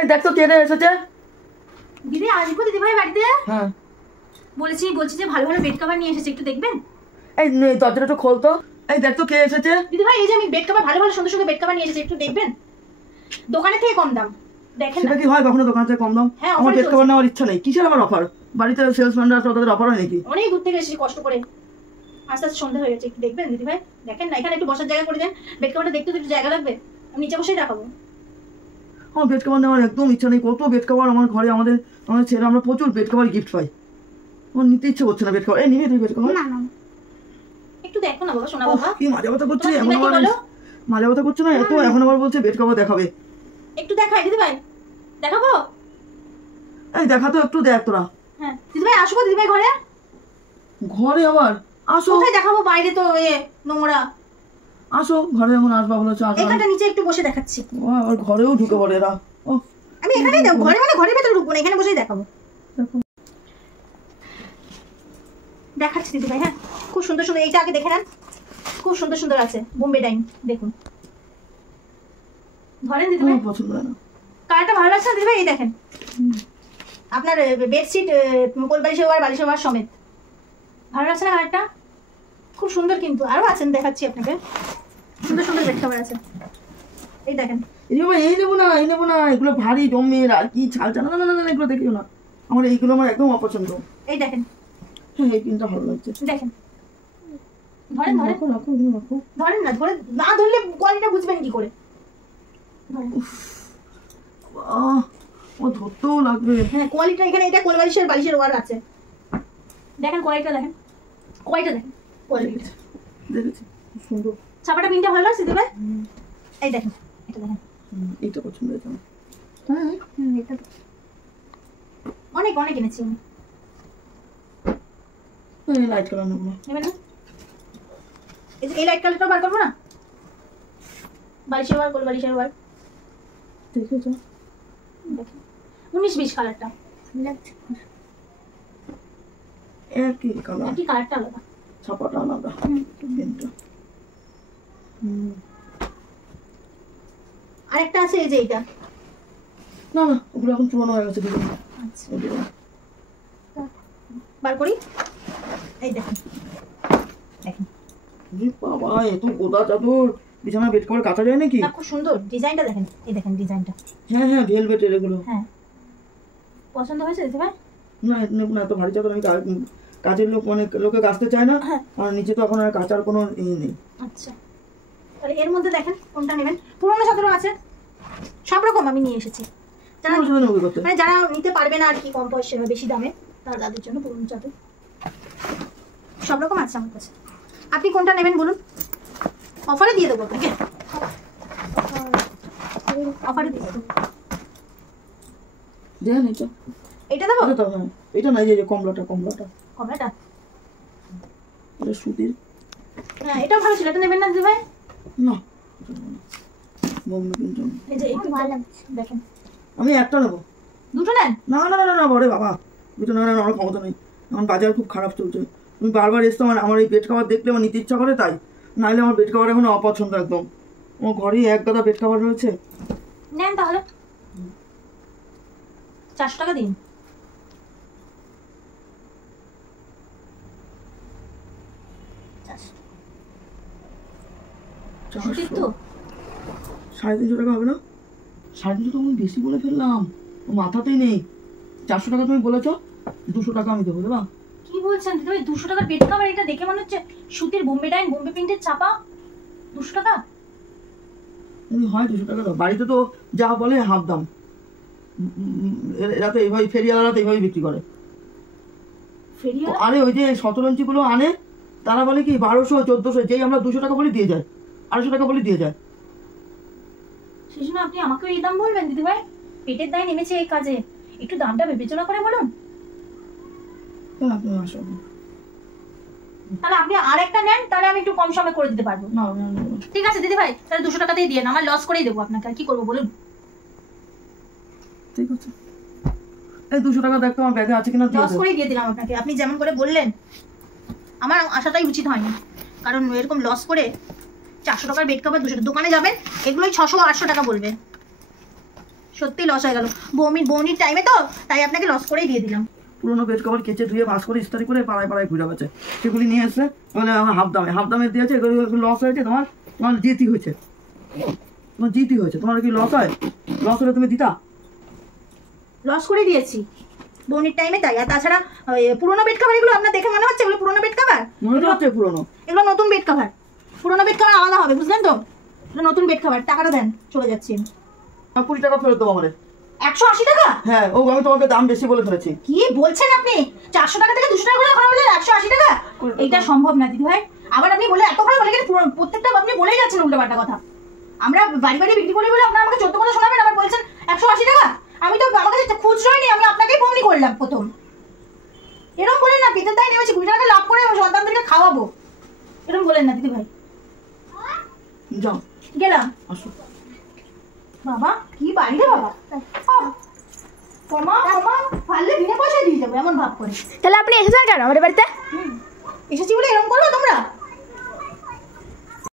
এই দেখ তো কে এসেছে। দিদি আসবো দিদি ভাই বাড়িতে? হ্যাঁ বলছি যে ভালো ভালো বেড কভার নিয়ে এসেছে, একটু দেখবেন? এই দরজাটা একটু খোল তো। এই দেখ তো কে এসেছে। দিদি ভাই এই যে আমি বেড কভার ভালো ভালো সুন্দর সুন্দর বেড কভার নিয়ে এসেছি, একটু দেখবেন? দোকানে থেকে কম দাম দেখেন। সেটা কি হয় কখনো দোকান থেকে কম দাম? আমার বেড কভার নেওয়ার ইচ্ছা নেই। কিসের আমার অফার? বাড়িতে সেলসম্যানরা আছে, তাদের অফার হয় নাকি? অনেক দূর থেকে এসেছি কষ্ট করে, আস্তে আস্তে সন্ধ্যা হয়ে গেছে, একটু দেখবেন দিদি ভাই? দেখেন না, এখানে একটু বসার জায়গা করে দেন, বেড কভারটা দেখতে তো একটু জায়গা লাগবে, আমি নিচে বসেই দেখাবো। আমার বেড কভার নেওয়ার একদম ইচ্ছা নেই। কত বেড কভার আমার ঘরে, আমাদের ছেলে আমরা প্রচুর বেড কভার গিফট পাই। আমার নিতে ইচ্ছে করছে না বেড কভার। এই নিবি তুই বেড কভার? না না একটু দেখো না বাবা, শোনা বাবা। কি মাজা ব্যথা করছে এখন আবার। মাজা ব্যথা করছে না এত, এখন আবার বলছে বেড কভার দেখাবে। একটু দেখাই দিদি ভাই, দেখাবো? এই দেখা তো একটু দেখ তোরা। হ্যাঁ দিদি ভাই আসবো দিদি ভাই ঘরে? ঘরে আবার আসো? কোথায় দেখাবো, বাইরে তো নোংরা। আসো ঘরে, এখন আসবা বলেছো আসো। এখানটা নিচে একটু বসে দেখাচ্ছি। আর ঘরেও ঢুকে পড়ে এরা। আমি এখানেই দেবো, ঘরে মানে ঘরের ভেতরে ঢুকবো না, এখানে বসেই দেখাবো। দেখাচ্ছি দিদি ভাই। হ্যাঁ খুব সুন্দর সুন্দর, এইটা আগে দেখে নেন, খুব সুন্দর সুন্দর আছে বোম্বে ডাইন, দেখুন। ধরেন দিদি ভাই, পছন্দ হয় না। কালারটা ভালো লাগছে দিদি ভাই? এই দেখেন আপনার বেডশিট, কোলবালিশ ওয়ার, বালিশ ওয়ার সমেত ভালো লাগছে না কালারটা? খুব সুন্দর, কিন্তু আরো আছেন, দেখাচ্ছি আপনাকে। সুন্দর সুন্দর বেড কভার আছে, এই দেখেন। এই নেবো না, এই নেবো না, এগুলো ভারী জমের আর কি ছাল চাল। না না না, এগুলো দেখিও না, আমার এইগুলো আমার একদম অপছন্দ। এই দেখেন, হ্যাঁ এই তিনটা ভালো লাগছে। দেখেন ধরেন ধরেন রাখো রাখো রাখো। ধরেন না, ধরে না ধরলে কোয়ালিটিটা বুঝবেন কি করে? ও ধরতেও লাগবে। হ্যাঁ কোয়ালিটিটা এখানে, এটা কোলবালিশের বালিশের ওয়ার আছে, দেখেন কোয়ালিটিটা দেখেন, কোয়ালিটিটা দেখেন, কোয়ালিটি দেখেছি সুন্দর। ছাপাটা পিনটা ভালো লাগছে দিদি ভাই? এই দেখেন, এটা দেখেন, এইটা পছন্দ হয়েছে আমার। হ্যাঁ এটা অনেক অনেক এনেছি আমি। লাইট কালার নেবো না, নেবেন না? এই লাইট কালারটা বার করবো না? বালিশের ওয়ার, কোলবালিশের ওয়ার দেখেছো? দেখেন 19-20 কালারটা একই কালার, একই কালারটা আলাদা, ছাপাটা আলাদা, পেনটা। আরেকটা আছে এই যে এইটা। না না ওগুলো এখন পুরোনো হয়ে গেছে। আচ্ছা বার করি, এই দেখেন দেখেন। বাবা এত গোদা চাদর বিছানা বেড কভার কাটা যায় নাকি? না খুব সুন্দর ডিজাইনটা দেখেন, এই দেখেন ডিজাইনটা। হ্যাঁ হ্যাঁ ভেলভেটের এগুলো। হ্যাঁ পছন্দ হয়েছে দিদি ভাই? না না এত ভারী চাদর আমি কাজের লোক, মানে লোকে কাচতে চায় না। আর নিচে তো এখন আর কাচার কোনো নেই। আচ্ছা তাহলে এর মধ্যে দেখেন কোনটা নেবেন। পুরোনো চাদরও আছে, সব রকম আমি নিয়ে এসেছি। মানে যারা নিতে পারবে না আর কি, কম পয়সা বেশি দামে, তাদের জন্য পুরোনো চাদর সব রকম আছে আমার কাছে। আপনি কোনটা নেবেন বলুন, অফারে দিয়ে দেবো আপনাকে, অফারে দিয়ে দেবো। দেখেন এটা দেবো? হ্যাঁ এটা নাই, যে কমলাটা কমলাটা কমলাটা এটা সুতির। হ্যাঁ এটাও ভালো ছিল, এটা নেবেন না দিদি ভাই? না এই যে একটু ভালো লাগছে দেখেন। আমি একটা নেবো। দুটো নেন? না না না না বড়ে বাবা, দুটো না আমার ক্ষমতা নেই, এখন বাজার খুব খারাপ চলছে। তুমি বারবার এসছো, আমার এই বেড কভার দেখলে আমার নিতে ইচ্ছা করে, তাই নাহলে আমার বেড কভার এখন অপছন্দ একদম। আমার ঘরেই এক গাদা বেড কভার রয়েছে। নেন তাহলে 400 টাকা দিন। তো 350 টাকা হবে না? 350 টাকা আমি বেশি বলে ফেললাম, মাথাতেই নেই। 400 টাকা তুমি বলেছো, 200 টাকা আমি দেবো। দেবা? কি বলছেন দিদি ভাই? 200 টাকার বেড কভার? এটা দেখে মনে হচ্ছে সুতির বোম্বে ডাইন, বোম্বে প্রিন্টের ছাপা। 200 টাকা? তুমি হয় 200 টাকা দাও, বাড়িতে তো যা বলে হাফ দাম। এরা তো এইভাবে ফেরিওয়ালারা তো এইভাবেই বিক্রি করে। আরে ওই যে 17 ইঞ্চি গুলো আনে, তারা বলে কি 1200 1400, যেই আমরা 200 টাকা বলে দিয়ে যায়, 250 টাকা বলে দিয়ে যায়। সেই জন্য আপনি আমাকে এই দাম বলবেন দিদি ভাই? পেটের দায় নেমেছে এই কাজে, একটু দামটা বিবেচনা করে বলুন। তাহলে আপনি আরেকটা নেন, তাহলে আমি একটু কম সমে করে দিতে পারবো। ঠিক আছে দিদি ভাই, তাহলে 200 টাকাতেই দিয়ে, আমার লস করেই দেবো আপনাকে, আর কি করবো বলুন? ঠিক আছে এই 200 টাকা দেখো আমার ব্যাগে আছে কিনা, লস করেই দিয়ে দিলাম আপনাকে। আপনি যেমন করে বললেন আমার আশাটাই উচিত হয়নি, কারণ এরকম লস করে 400 টাকার বেড কভার 200 দোকানে যাবেন, এগুলোই 600 800 টাকা বলবে। সত্যি লস হয়ে গেল। বৌনির টাইমে তো, তাই আপনাকে লস করেই দিয়ে দিলাম। পুরোনো বেড কভার কেচে ধুয়ে ভাস করে ইস্তারি করে পাড়ায় পাড়ায় ঘুরে গেছে, সেগুলি নিয়ে এসে বলে আমার হাফ দামে দিয়েছে, এগুলো লস হয়েছে, তোমার জিতি হয়েছে, তোমার জিতি হয়েছে, তোমার কি লস হয়? লস হলে তুমি দিতা? লস করে দিয়েছি বৌনির টাইমে, তাই। আর তাছাড়া পুরোনো বেড কভার এগুলো আপনার দেখে মনে হচ্ছে এগুলো পুরোনো বেড কভার? মনে হচ্ছে পুরোনো, এগুলো নতুন বেড কভার। পুরোনো বেড কভার আলাদা হবে, বুঝলেন তো? এগুলো নতুন বেড কভার। টাকাটা দেন, চলে যাচ্ছি। 20 টাকা ফেরত দেবো আমাদের। 180 টাকা? হ্যাঁ, ও আমি তোমাকে দাম বেশি বলে ফেলেছি। কি বলছেন আপনি? 400 টাকা থেকে 200 টাকা করে এখন বলে 180 টাকা? এইটা সম্ভব না দিদি ভাই। আবার আপনি বলে এত করে বলে গেলেন, প্রত্যেকটা আপনি বলেই যাচ্ছেন উল্টোপাল্টা কথা। আমরা বাড়ি বাড়ি বিক্রি করি বলে আপনারা আমাকে 14 কথা শোনাবেন, আবার বলছেন 180 টাকা। আমি তো আমার কাছে খুচরোই নেই, আমি আপনাকেই ফোনই করলাম প্রথম। এরকম বলেন না, পেতে তাই নেমেছি 20 টাকা লাভ করে সন্তানদেরকে খাওয়াবো, এরকম বলেন না দিদি ভাই। যাও, গেলাম। আসো। বাবা কি বাড়ি রে বাবা, পারলে বিনা পয়সায় দিয়ে যাবো এমন ভাব করে। তাহলে আপনি এসেছেন কেন আমাদের বাড়িতে? এসেছি বলে